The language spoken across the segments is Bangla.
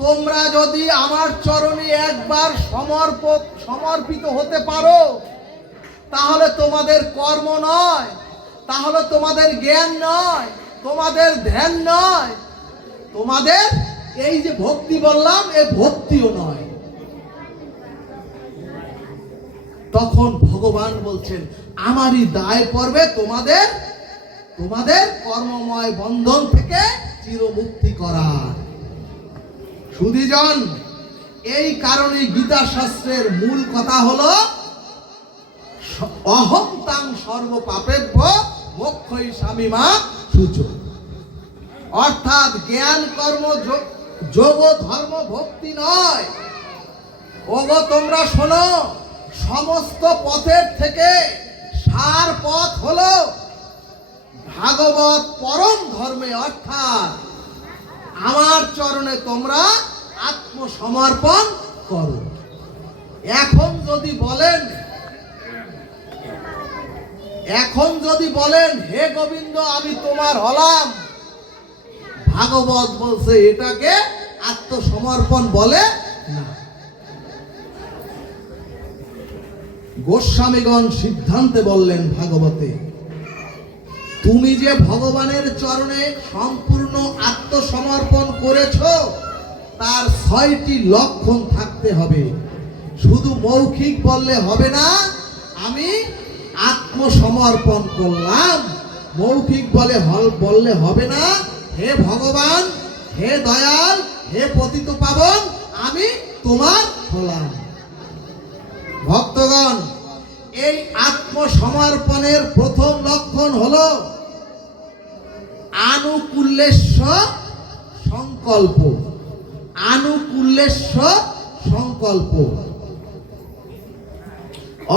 তোমরা যদি আমার চরণে একবার সমর্পিত হতে পারো, তাহলে তোমাদের কর্ম নয়, তাহলে তোমাদের জ্ঞান নয়, তোমাদের ধ্যান নয়, তোমাদের এই যে ভক্তি বললাম এ ভক্তিও নয়। তখন ভগবান বলছেন আমারই দায় পড়বে তোমাদের তোমাদের কর্মময় বন্ধন থেকে চিরমুক্তি করার। সুধীজন, এই কারণে গীতা শাস্ত্রের মূল কথা হলো অহং তাং সর্ব পাপেভ্য মোক্ষই স্বামীমা শুচো। অর্থাৎ জ্ঞান কর্ম যোগ ধর্ম ভক্তি নয়। ওগো তোমরা শোনো, সমস্ত পথের থেকে সার পথ হলো ভাগবত পরম ধর্মে, অর্থাৎ আমার চরণে তোমরা আত্মসমর্পণ করো। এখন যদি বলেন হে গোবিন্দ আমি তোমার হলাম, ভাগবত বলছে এটাকে আত্মসমর্পণ বলে না। গোস্বামীগণ সিদ্ধান্তে বললেন ভাগবতে, তুমি যে ভগবানের চরণে সম্পূর্ণ আত্মসমর্পণ করেছো তার 6টি লক্ষণ থাকতে হবে। শুধু মৌখিক বললে হবে না আমি আত্মসমর্পণ করলাম, মৌখিক বললে হবে না হে ভগবান, হে দয়াল, হে পতিত পাবন আমি তোমার হলাম। ভক্তগণ, এই আত্মসমর্পণের প্রথম লক্ষণ হলো আনুকূল্যেশ্ব সংকল্প। আনুকূল্যেশ্ব সংকল্প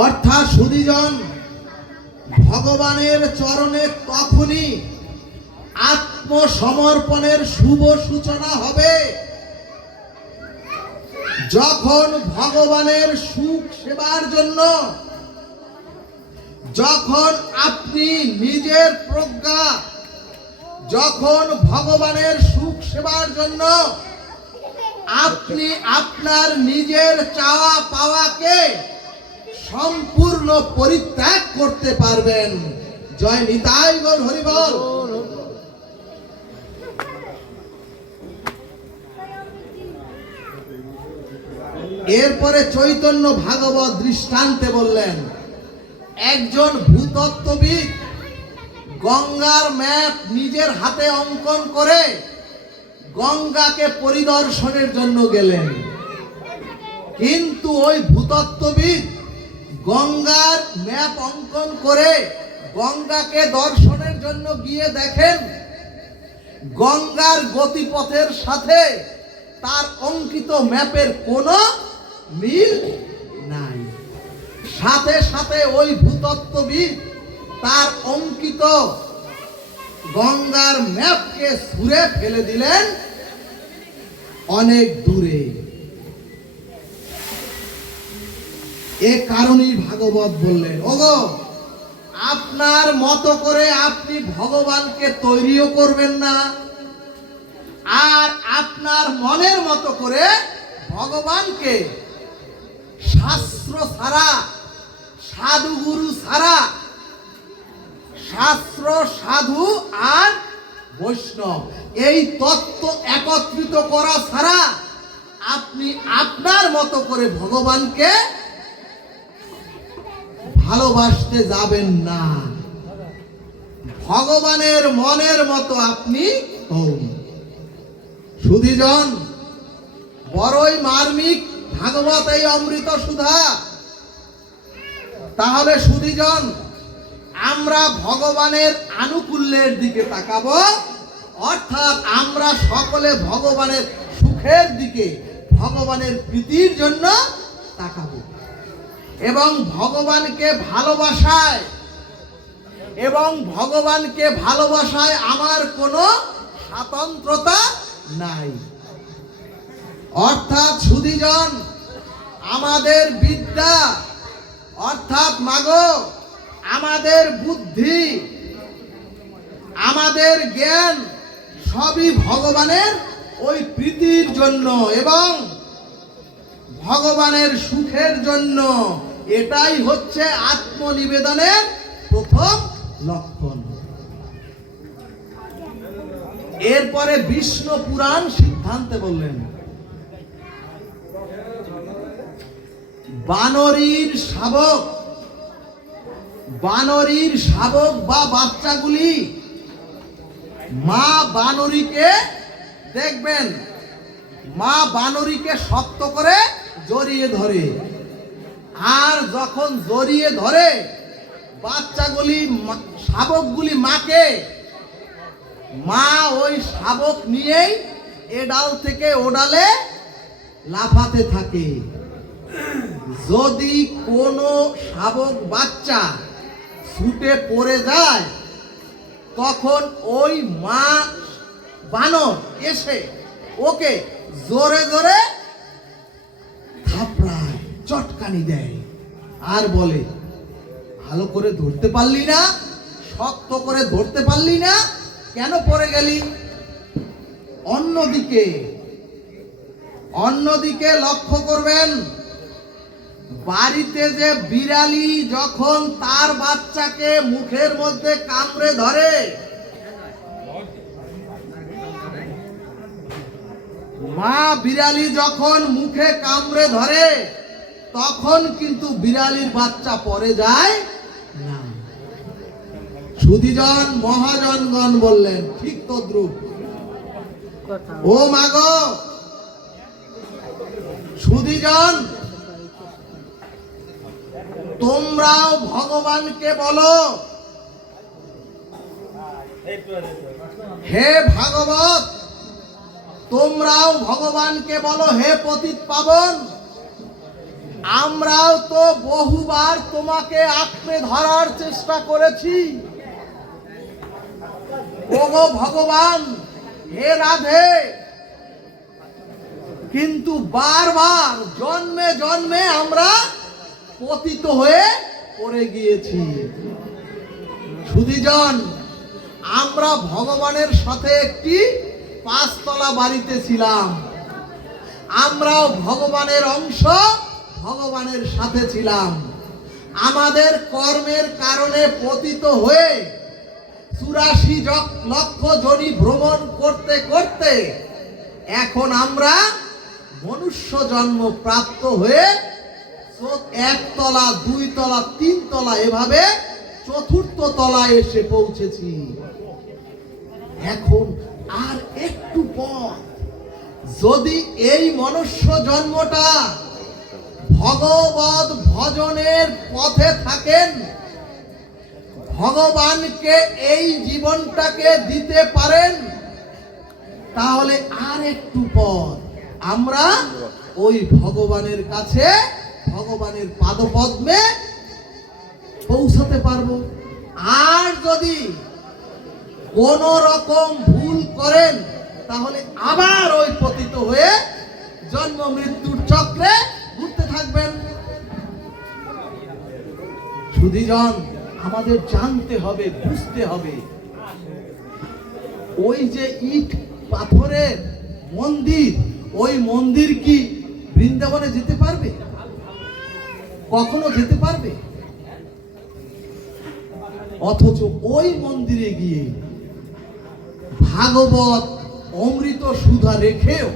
অর্থাৎ সুধীজন, ভগবানের চরণে তখনই আত্মসমর্পণের শুভ সূচনা হবে যখন ভগবানের সুখ সেবার জন্য, যখন আপনি নিজের প্রজ্ঞা, যখন ভগবানের সুখ সেবার জন্য আপনি আপনার নিজের চাওয়া পাওয়াকে সম্পূর্ণ পরিত্যাগ করতে পারবেন। জয় নিতাই গৌর হরি বল। এরপরে চৈতন্য ভাগবত দৃষ্টান্তে বললেন, একজন ভূতত্ত্ববিদ গঙ্গার ম্যাপ নিজের হাতে অঙ্কন করে গঙ্গাকে পরিদর্শনের জন্য গেলেন। কিন্তু ওই ভূতত্ত্ববিদ গঙ্গার ম্যাপ অঙ্কন করে গঙ্গাকে দর্শনের জন্য গিয়ে দেখেন গঙ্গার গতিপথের সাথে তার অঙ্কিত ম্যাপের কোনো মিল নাই। সাথে সাথে ওই ভূতত্ত্ববিদ তার অঙ্কিত গঙ্গার ম্যাপকে ছুঁড়ে ফেলে দিলেন অনেক দূরে। এ কারণেই ভাগবত বললেন, ওগো আপনার মতো করে আপনি ভগবানকে তৈরিও করবেন না, আর আপনার মনের মতো করে ভগবানকে শাস্ত্র ছাড়া, সাধুগুরু ছাড়া, শাস্ত্র সাধু আর বৈষ্ণব এই তত্ত্ব একত্রিত করা ছাড়া আপনি আপনার মতো করে ভগবানকে ভালোবাসতে যাবেন না। ভগবানের মনের মতো আপনি হন। সুধীজন, বড়ই মার্মিক ভাগবত এই অমৃত সুধা। তাহলে সুধীজন, আমরা ভগবানের আনুকূল্যের দিকে তাকাবো, অর্থাৎ আমরা সকলে ভগবানের সুখের দিকে, ভগবানের প্রীতির জন্য তাকাবো এবং ভগবানকে ভালোবাসায় আমার কোনো স্বাতন্ত্রতা নাই। অর্থাৎ সুধীজন, আমাদের বিদ্যা, অর্থাৎ মাগো আমাদের বুদ্ধি, আমাদের জ্ঞান সবই ভগবানের ওই প্রীতির জন্য এবং ভগবানের সুখের জন্য। এটাই হচ্ছে আত্মনিবেদনের প্রথম লক্ষণ। এরপরে বিষ্ণু পুরাণ সিদ্ধান্তে বললেন, বানরীর শাবক বা বাচ্চাগুলি মা বানরীকে দেখবেন, মা বানরীকে শক্ত করে জড়িয়ে ধরে, আর যখন জড়িয়ে ধরে বাচ্চাগুলি শাবকগুলি মাকে, মা ওই শাবক নিয়েই এ ডাল থেকে ও ডালে লাফাতে থাকে। যদি কোনো শাবক বাচ্চা ছুটে পড়ে যায় তখন ওই মা বানর এসে ওকে জোরে জোরে থাপড়ায়, চটকানি দেয়, আর বলে, ভালো করে ধরতে পারলি না, শক্ত করে ধরতে পারলি না, কেন পড়ে গেলি? অন্যদিকে লক্ষ্য করবেন, বাড়িতে যে বিড়ালি যখন তার বাচ্চাকে মুখের মধ্যে কামড়ে ধরে, মা বিড়ালি যখন মুখে কামড়ে ধরে তখন কিন্তু বিড়ালির বাচ্চা পড়ে যায় না। সুধীজন মহাজনগণ বললেন, ঠিক তদ্রূপ। ও মাগো সুধীজন, তোমরাও ভগবানকে বলো, হে ভাগবত, তোমরাও ভগবানকে বলো, হে পতিত পাবন, আমরাও তো বহুবার তোমাকে আঁকড়ে ধরার চেষ্টা করেছি। ওগো ভগবান, হে রাধে, কিন্তু বারবার জন্মে জন্মে আমরা পতিত হয়ে পড়ে গিয়েছি। সুধীজন, আমরা ভগবানের সাথে একটি 5 তলা বাড়িতে ছিলাম, আমরাও ভগবানের অংশ, ভগবানের সাথে ছিলাম। আমাদের কর্মের কারণে পতিত হয়ে 84 লক্ষ যোনি ভ্রমণ করতে করতে এখন আমরা মনুষ্য জন্ম প্রাপ্ত হয়ে 1 তলা, 2 তলা, 3 তলা, এভাবে 4র্থ তলায় এসে পৌঁছেছি। এখন আর একটু পথ, যদি এই মনুষ্য জন্মটা ভগবত ভজনের পথে থাকেন, ভগবানকে এই জীবনটাকে দিতে পারেন, তাহলে আর একটু পথ আমরা ওই ভগবানের কাছে, ভগবানের পাদপদ্মে পৌঁছাতে পারবো। আর যদি কোন রকম ভুল করেন তাহলে আবার ওই পতিত হয়ে জন্ম মৃত্যুর চক্রে ঘুরতে থাকবেন। সুধীজন, আমাদের জানতে হবে, বুঝতে হবে, ওই যে ইট পাথরের মন্দির, ওই মন্দির কি বৃন্দাবনে যেতে পারবে? কখনো যেতে পারবে? অথচ ওই মন্দিরে গিয়ে ভাগবত অমৃত সুধা রেখেও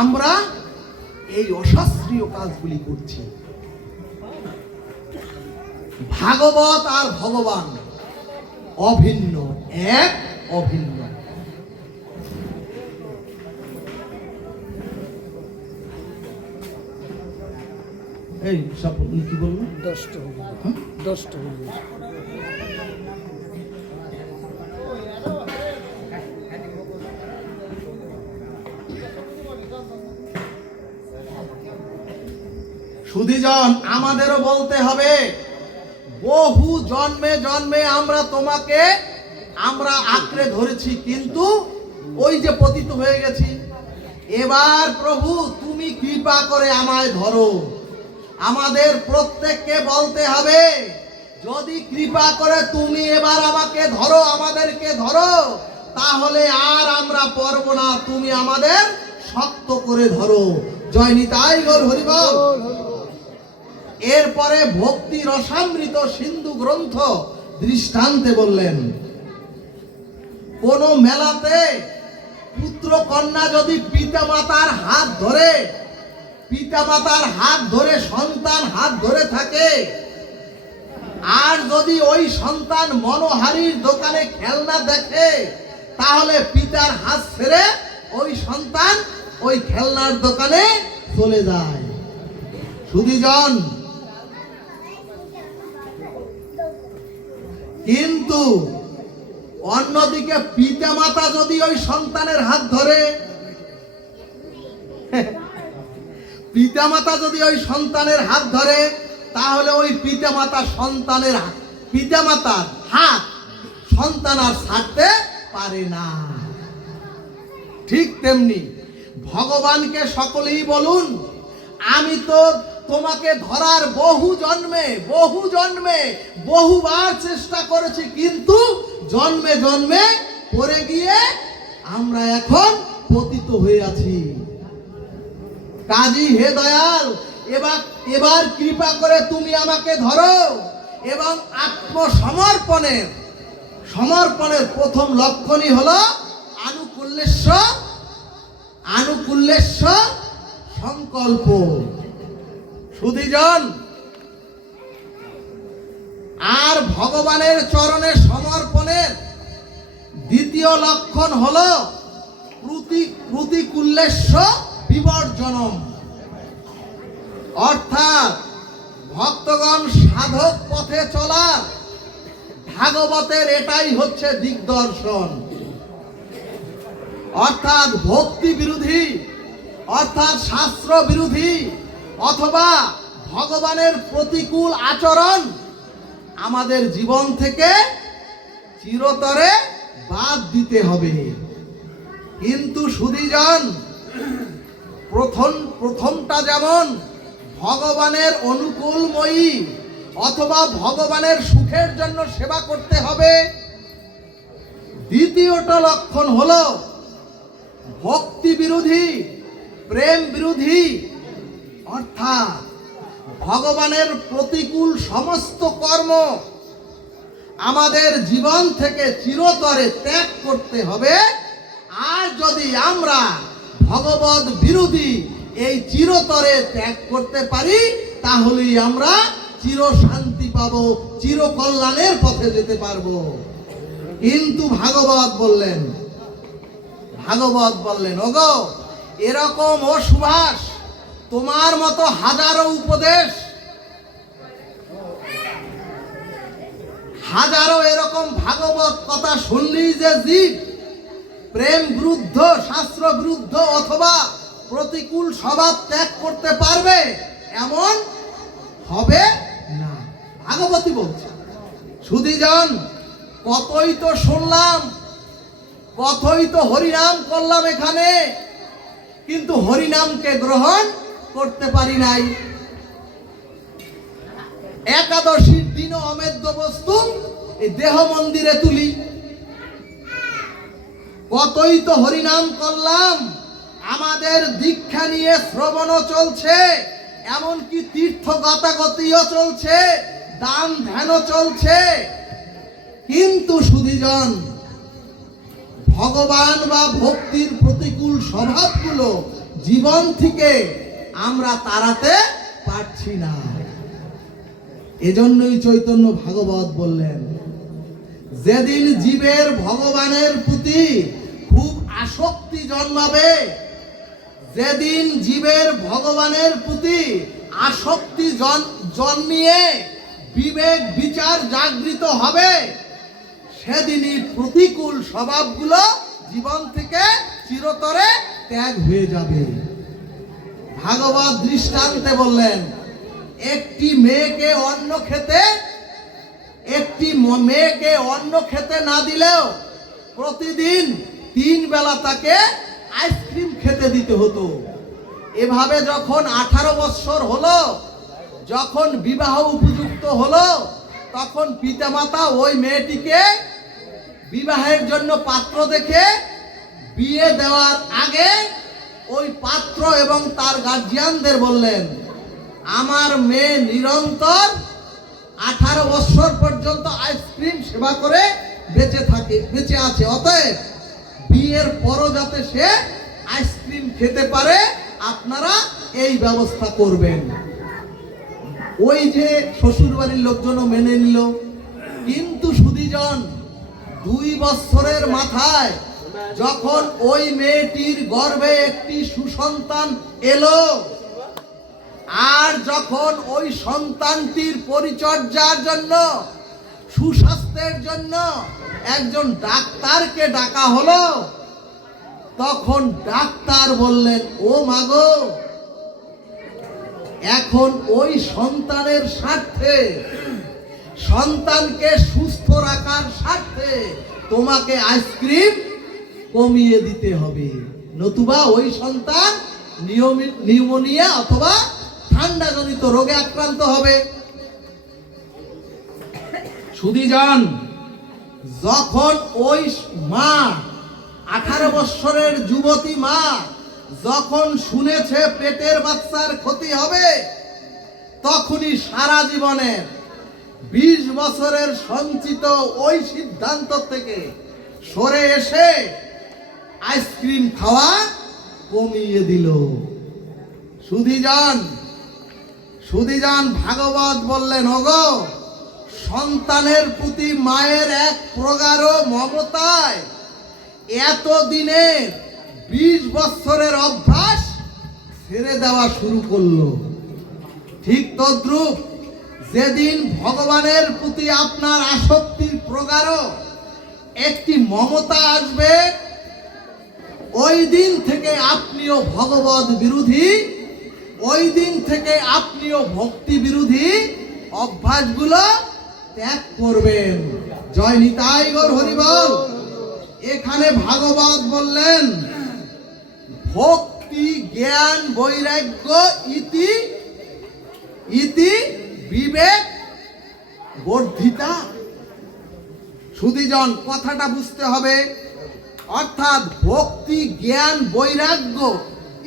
আমরা এই অশাস্ত্রীয় কাজগুলি করছি। ভাগবত আর ভগবান অভিন্ন, এক অভিন্ন। এই সব কি বলবো? 10টা সুধীজন, আমাদেরও বলতে হবে, বহু জন্মে জন্মে আমরা তোমাকে আঁকড়ে ধরেছি, কিন্তু ওই যে পতিত হয়ে গেছি। এবার প্রভু তুমি কৃপা করে আমায় ধরো। আমাদের প্রত্যেককে বলতে হবে, যদি কৃপা করে তুমি এবার আমাকে ধরো, আমাদেরকে ধরো, তাহলে আর আমরা পারব না, তুমি আমাদের শক্ত করে ধরো। জয় নিতাই গৌর হরিবল। এরপরে ভক্তি রসামৃত সিন্ধু গ্রন্থ দৃষ্টান্তে বললেন, কোন মেলাতে পুত্র কন্যা যদি পিতামাতার হাত ধরে, পিতামাতার হাত ধরে সন্তান হাত ধরে থাকে, আর যদি ওই সন্তান মনোহারীর দোকানে খেলনা দেখে, তাহলে পিতার হাত ছেড়ে ওই সন্তান ওই খেলনার দোকানে চলে যায়। সুধীজন, কিন্তু অন্যদিকে পিতামাতা যদি ওই সন্তানের হাত ধরে, পিতামাতা যদি ওই সন্তানের হাত ধরে, তাহলে ওই পিতামাতার হাত সন্তান আর ছাড়তে পারে না। ঠিক তেমনি ভগবানকে সকলেই বলুন, আমি তো তোমাকে ধরার বহু জন্মে বহুবার চেষ্টা করেছি, কিন্তু জন্মে জন্মে পড়ে গিয়ে আমরা এখন পতিত হয়ে আছি। কাজী হে দয়াল, এবার কৃপা করে তুমি আমাকে ধরো। এবং সমর্পণের প্রথম লক্ষণই হলো আনুকূল্যেশ্ব সংকল্প। সুধীজন, আর ভগবানের চরণে সমর্পণের দ্বিতীয় লক্ষণ হলো প্রতিকূল্যেশ্ব বিবর্জনম। অর্থাৎ ভক্তগণ সাধক পথে চলা ভাগবতের এটাই হচ্ছে দিগদর্শন। অর্থাৎ ভক্তি বিরোধী, অর্থাৎ শাস্ত্র বিরোধী অথবা ভগবানের প্রতিকূল আচরণ আমাদের জীবন থেকে চিরতরে বাদ দিতে হবে। কিন্তু সুধীজন, প্রথমটা যেমন ভগবানের অনুকূলময়ী অথবা ভগবানের সুখের জন্য সেবা করতে হবে, দ্বিতীয়টা লক্ষণ হলো ভক্তি বিরোধী, প্রেম বিরোধী। অর্থাৎ ভগবানের প্রতিকূল সমস্ত কর্ম আমাদের জীবন থেকে চিরতরে ত্যাগ করতে হবে। আর যদি আমরা ভগবত বিরোধী এই চিরতরে ত্যাগ করতে পারি, তাহলেই আমরা চির শান্তি পাবো, চির কল্যাণের পথে যেতে পারবো। কিন্তু ভাগবত বললেন, ওগো, এরকম ও সুভাষ, তোমার মতো হাজারো উপদেশ, হাজারো এরকম ভাগবত কথা শুনলেই যে জীব প্রেম বিরুদ্ধ, শাস্ত্র বিরুদ্ধ অথবা প্রতিকূল স্বভাব ত্যাগ করতে পারবে, এমন হবে না। ভাগবতী বলছে। সুধীজন, কতই তো শুনলাম, কতই তো হরিনাম করলাম এখানে, কিন্তু হরিনামকে গ্রহণ করতে পারি নাই। একাদশীর দিনও অমেদ্য বস্তু এই দেহ মন্দিরে তুলি। কতই তো হরিনাম করলাম, আমাদের দীক্ষা নিয়ে শ্রবণও চলছে, এমনকি তীর্থ গতাগতিও চলছে, দান ধ্যানও চলছে। কিন্তু সুধীজন, ভগবান বা ভক্তির প্রতিকূল স্বভাবগুলো জীবন থেকে আমরা তাড়াতে পারছি না। এজন্যই চৈতন্য ভাগবত বললেন, যেদিন জীবের ভগবানের প্রতি খুব আসক্তি জন্মাবে, যেদিন জীবের ভগবানের প্রতি আসক্তি জন্মিয়ে বিবেক বিচার জাগৃত হবে, সেদিনই প্রতিকূল স্বভাবগুলো জীবন থেকে চিরতরে ত্যাগ হয়ে যাবে। ভাগবত দৃষ্টান্তে বললেন, একটি মেয়েকে অন্ন খেতে না দিলেও প্রতিদিন 3 বেলা তাকে আইসক্রিম খেতে দিতে হতো। এভাবে যখন 18 বছর হলো, যখন বিবাহ উপযুক্ত হলো, তখন পিতামাতা ওই মেয়েটিকে বিবাহের জন্য পাত্র দেখে বিয়ে দেওয়ার আগে ওই পাত্র এবং তার গার্জিয়ানদের বললেন, আমার মেয়ে নিরন্তর 18 বছর পর্যন্ত আইসক্রিম সেবা করে বেঁচে আছে, অতএব বিয়ের পরও যাতে সে আইসক্রিম খেতে পারে আপনারা এই ব্যবস্থা করবেন। ওই যে শ্বশুর বাড়ির লোকজনও মেনে নিল। কিন্তু সুধীজন 2 বছরের মাথায় যখন ওই মেয়েটির গর্ভে একটি সুসন্তান এলো, আর যখন ওই সন্তানটির পরিচর্যার জন্য, সুস্বাস্থ্যের জন্য একজন ডাক্তারকে ডাকা হলো, তখন ডাক্তার বললেন, ও মাগো, এখন ওই সন্তানের স্বার্থে, সন্তানকে সুস্থ রাখার স্বার্থে তোমাকে আইসক্রিম কমিয়ে দিতে হবে, নতুবা ওই সন্তান নিউমোনিয়া অথবা ঠান্ডাজনিত রোগে আক্রান্ত হবে। সুধীজন, যখন ওই মা, 18 বছরের যুবতী মা যখন শুনেছে পেটের বাচ্চার ক্ষতি হবে, তখনই সারা জীবনের 20 বছরের সঞ্চিত ওই সিদ্ধান্ত থেকে সরে এসে আইসক্রিম খাওয়া কমিয়ে দিল। সুধীজন ভাগবত বললেন, ওগো, সন্তানের প্রতি মায়ের এক প্রগাঢ় মমতায় এতদিনের 20 বছরের অভ্যাস ছেড়ে দেওয়া শুরু করলো। ঠিক তদ্রূপ যেদিন ভগবানের প্রতি আপনার আসক্তির প্রগাঢ় একটি মমতা আসবে, ওই দিন থেকে আপনিও ভগবত বিরোধী, ওই দিন থেকে আপনিও ভক্তি বিরোধী অভ্যাসগুলো ত্যাগ করবেন। জয় নিতাই গৌর হরিবল। এখানে ভাগবত বললেন, ভক্তি জ্ঞান বৈরাগ্য ইতি ইতি বিবেক বর্ধিতা। সুধীজন, কথাটা বুঝতে হবে, অর্থাৎ ভক্তি জ্ঞান বৈরাগ্য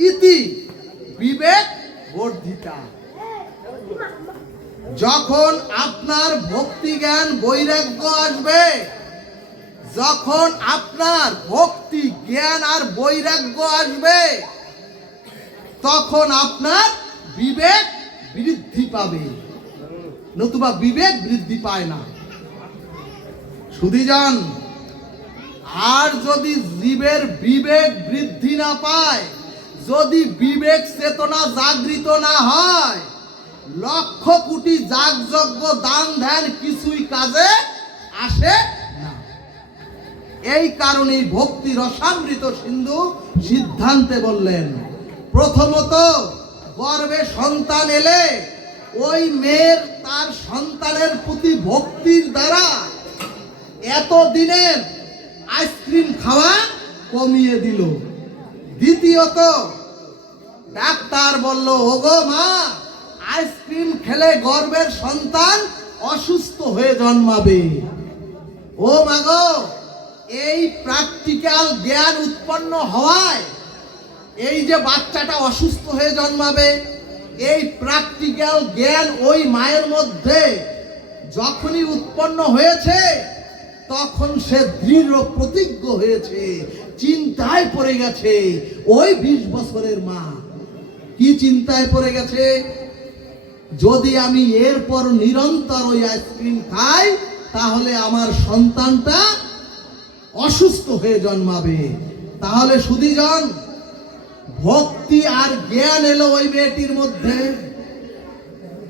ইতি বিবেক বর্ধিতা। যখন আপনার ভক্তি জ্ঞান বৈরাগ্য আসবে, যখন আপনার ভক্তি জ্ঞান আর বৈরাগ্য আসবে, তখন আপনার বিবেক বৃদ্ধি পাবে, নতুবা বিবেক বৃদ্ধি পায় না। সুধীজন, আর যদি জীবের বিবেক বৃদ্ধি না পায়, যদি বিবেক চেতনা জাগৃত না হয়, লক্ষ কোটি যাগযজ্ঞ দান ধ্যান কিছুই কাজে আসে না। এই কারণেই ভক্তি রসামৃত সিন্ধু সিদ্ধান্তে বললেন, প্রথমত গর্ভে সন্তান এলে ওই মেয়ের তার সন্তানের প্রতি ভক্তির দ্বারা এতদিনের আইসক্রিম খাওয়া কমিয়ে দিল। দ্বিতীয়ত ডাক্তার বলল, ওগো মা, আইসক্রিম খেলে গর্ভের সন্তান অসুস্থ হয়ে জন্মাবে। ও মাগো, এই প্র্যাকটিক্যাল জ্ঞান উৎপন্ন হওয়ায় এই যে বাচ্চাটা অসুস্থ হয়ে জন্মাবে, এই প্র্যাকটিক্যাল জ্ঞান ওই মায়ের মধ্যে যখনই উৎপন্ন হয়েছে, তখন সে দৃঢ় প্রতিজ্ঞ হয়েছে, চিন্তায় পড়ে গেছে। ওই 20 বছরের মা কি চিন্তায় পড়ে গেছে? যদি আমি এরপর নিরন্তর ওই আইসক্রিম খাই, তাহলে আমার সন্তানটা অসুস্থ হয়ে জন্মাবে। তাহলে সুধীজন, ভক্তি আর জ্ঞান এলো ওই মেয়েটির মধ্যে,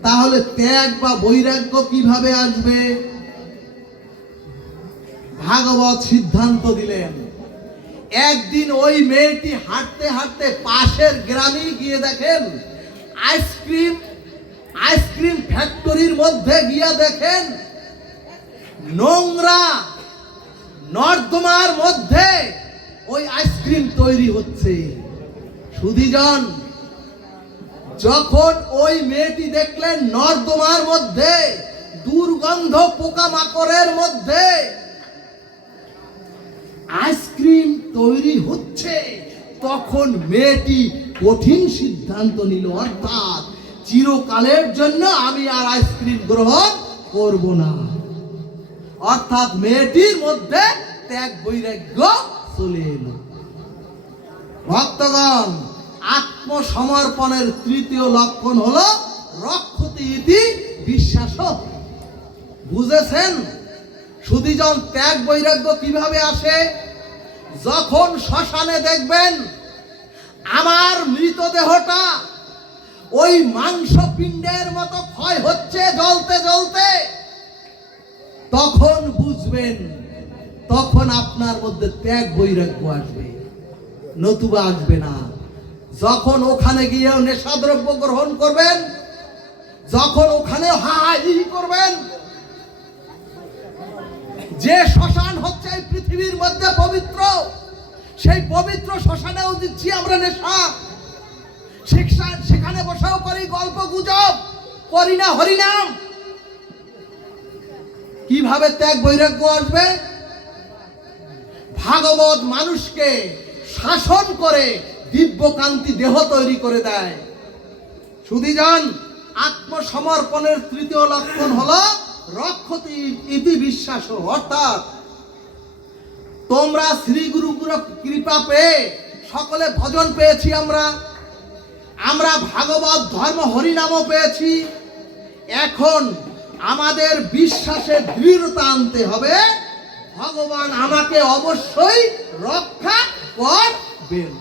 তাহলে ত্যাগ বা বৈরাগ্য কিভাবে আসবে? ভাগবত সিদ্ধান্ত দিলেন, একদিন ওই মেয়েটি হাঁটতে হাঁটতে পাশের গ্রামে গিয়ে দেখেন আইসক্রিম ফ্যাক্টরির মধ্যে গিয়ে দেখেন নোংরা নর্দমার মধ্যে ওই আইসক্রিম তৈরি হচ্ছে। সুধীজন, যখন ওই মেয়েটি দেখলেন নর্দমার মধ্যে, দুর্গন্ধ পোকামাকড়ের মধ্যে আইসক্রিম তৈরি হচ্ছে, তখন মেয়েটি কঠিন সিদ্ধান্ত নিল, অর্থাৎ চিরকালের জন্য আমি আর আইসক্রিম গ্রহণ করব না। অর্থাৎ মেয়েটির মধ্যে ত্যাগ বৈরাগ্য চলে এলো। ভক্তগণ, আত্মসমর্পণের তৃতীয় লক্ষণ হলো রক্ষতি ইতি বিশ্বাস। বুঝেছেন সুধীজন, ত্যাগ বৈরাগ্য কিভাবে আসে? যখন শ্মশানে দেখবেন আমার মৃতদেহটা ওই মাংস পিণ্ডের মতো ক্ষয় হচ্ছে জ্বলতে জ্বলতে, তখন বুঝবেন, তখন আপনার মধ্যে ত্যাগ বৈরাগ্য আসবে, নতুবা আসবে না। যখন ওখানে গিয়েও নেশাদ্রব্য গ্রহণ করবেন, যখন ওখানে হাই করবেন, যে শ্মশান হচ্ছে এই পৃথিবীর মধ্যে পবিত্র, সেই পবিত্র শ্মশানেও দিচ্ছি আমরা নেশা, সেখানে বসেও করি গল্প গুজব, করি না হরিনাম। কিভাবে ত্যাগ বৈরাগ্য আসবে? ভাগবত মানুষকে শাসন করে দিব্যকান্তি দেহ তৈরি করে দেয়। সুধীজন, আত্মসমর্পণের তৃতীয় লক্ষণ হলো রক্ষতি ইতি বিশ্বাস। অর্থাৎ তোমরা শ্রী গুরু কৃপা পেয়ে সকলে ভজন পেয়েছি, আমরা ভাগবত ধর্ম হরিনামও পেয়েছি। এখন আমাদের বিশ্বাসে দৃঢ়তা আনতে হবে, ভগবান আমাকে অবশ্যই রক্ষা করবেন।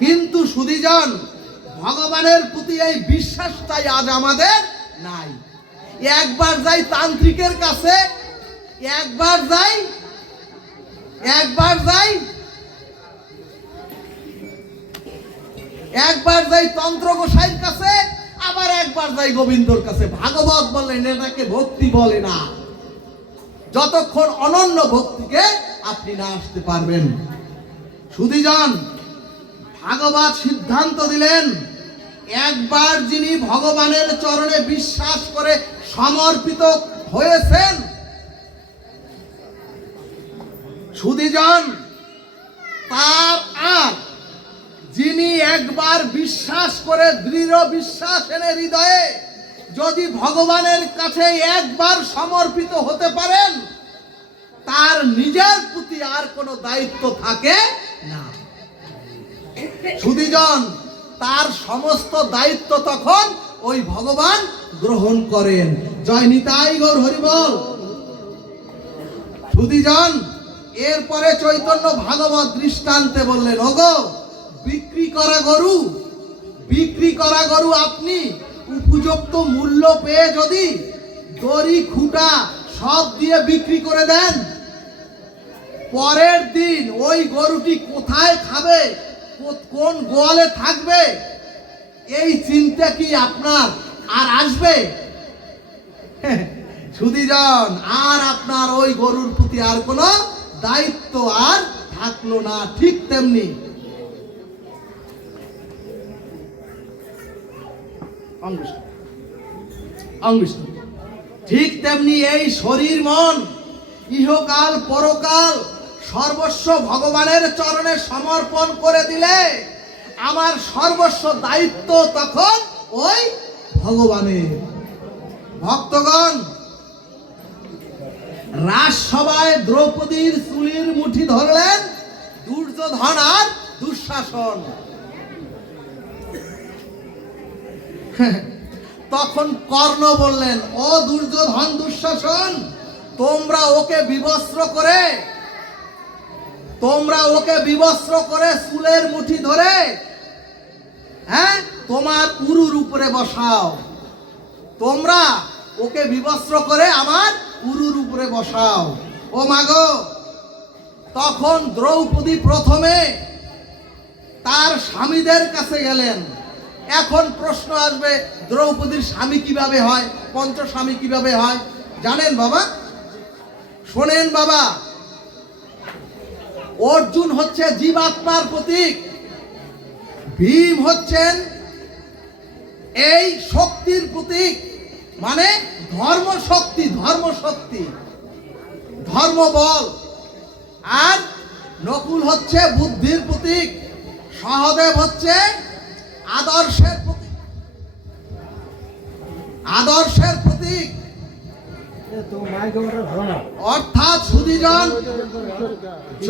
কিন্তু সুধীজন, ভগবানের প্রতি এই বিশ্বাসটাই আজ আমাদের নাই। একবার যাই তান্ত্রিকের কাছে, একবার যাই তন্ত্র গোসাইয়ের কাছে, আবার একবার যাই গোবিন্দর কাছে। ভাগবত বললেন এটাকে ভক্তি বলে না, যতক্ষণ অনন্য ভক্তিকে আপনি না আসতে পারবেন। সুধীজন, ভাগবত সিদ্ধান্ত দিলেন, একবার যিনি ভগবানের চরণে বিশ্বাস করে সমর্পিত হয়েছেন, সুধীজন, তার আর যিনি একবার বিশ্বাস করে দৃঢ় বিশ্বাস এনে হৃদয়ে যদি ভগবানের কাছে একবার সমর্পিত হতে পারেন, তার নিজের প্রতি আর কোনো দায়িত্ব থাকে না। সুধীজন, তার সমস্ত দায়িত্ব তখন ওই ভগবান গ্রহণ করেন। জয় নিতাই গৌর হরিবল। সুধীজন, এরপরে চৈতন্য ভাগবত দৃষ্টান্তে বললেন, ওগো বিক্রি করা গরু আপনি উপযুক্ত মূল্য পেয়ে যদি দড়ি খুঁটা সব দিয়ে বিক্রি করে দেন, পরের দিন ওই গরুটি কোথায় খাবে, কোন গোয়ালে থাকবে, এই চিন্তা কি আপনার আর আসবে? সুধীজন, আর আপনার ওই গরুর প্রতি আর কোনো দায়িত্ব আর থাকলো না। ঠিক তেমনি এই শরীর মন ইহকাল পরকাল সর্বস্ব ভগবানের চরণে সমর্পণ করে দিলে আমার সর্বস্ব দায়িত্ব তখন ওই ভগবানের। ভক্তগণ, রাজসভায় দ্রৌপদীর চুলির মুঠি ধরলেন দুর্যোধন আর দুঃশাসন। তখন কর্ণ বললেন, ও দুর্যোধন দুঃশাসন, তোমরা ওকে বিবস্ত্র করে চুলের মুঠি ধরে তোমার উরুর উপরে বসাও। তোমরা ওকে বিবস্ত্র করে আমার উরুর উপরে বসাও। ও মাগো, তখন দ্রৌপদী প্রথমে তার স্বামীদের কাছে গেলেন। এখন প্রশ্ন আসবে, দ্রৌপদীর স্বামী কিভাবে হয়, পঞ্চস্বামী কিভাবে হয়? জানেন বাবা? শোনেন বাবা, অর্জুন হচ্ছে জীবাত্মার প্রতীক, ভীম হচ্ছেন এই শক্তির প্রতীক, মানে ধর্মশক্তি, ধর্মবল। আর নকুল হচ্ছে বুদ্ধির প্রতীক, সহদেব হচ্ছে আদর্শের প্রতীক। আদর্শের প্রতীক অর্থাৎ সুধীজন,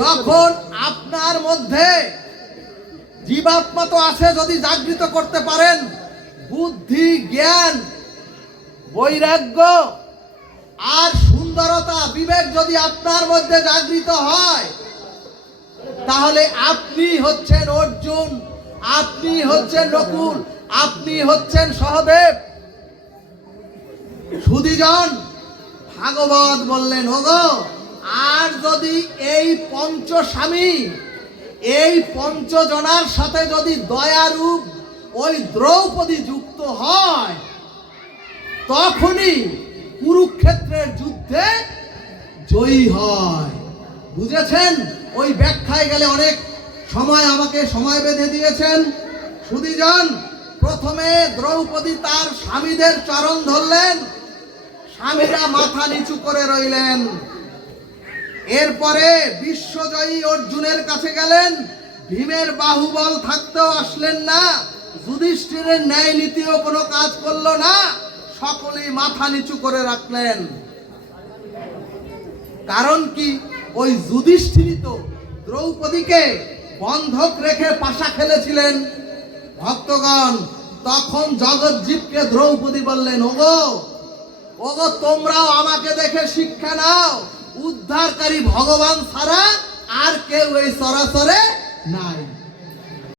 যখন আপনার মধ্যে জীবাত্মা তো আছে, যদি জাগৃত করতে পারেন, বুদ্ধি, জ্ঞান, বৈরাগ্য আর সুন্দরতা, বিবেক যদি আপনার মধ্যে জাগৃত হয়, তাহলে আপনি হচ্ছেন অর্জুন, আপনি হচ্ছেন নকুল, আপনি হচ্ছেন সহদেব। সুধীজন, ভাগবত বললেন, ওগো, আর যদি এই পঞ্চস্বামী, এই পঞ্চজনার সাথে যদি দয়ারূপ ওই দ্রৌপদী যুক্ত হয়, তখনই কুরুক্ষেত্রের যুদ্ধে জয়ী হয়। বুঝেছেন? ওই ব্যাখ্যায় গেলে অনেক সময় আমাকে সময় বেঁধে দিয়েছেন। সুধীজন, প্রথমে দ্রৌপদী তার স্বামীদের চরণ ধরলেন, স্বামীরা মাথা নিচু করে রইলেন। এরপরে বিশ্বজয়ী অর্জুনের কাছে গেলেন, ভীমের বাহুবল থাকতেও আসলেন না, যুধিষ্ঠিরের ন্যায় নীতিও কোনো কাজ করলো না, সকলেই মাথা নিচু করে রাখলেন। কারণ কি? ওই যুধিষ্ঠিরই তো দ্রৌপদীকে বন্ধক রেখে পাশা খেলেছিলেন। ভক্তগণ, তখন জগৎজীবকে দ্রৌপদী বললেন, ওগো, ওগো, তোমরাও আমাকে দেখে শিক্ষা নাও, উদ্ধারকারী ভগবান ছাড়া আর কেউ এই চরাচরে নাই।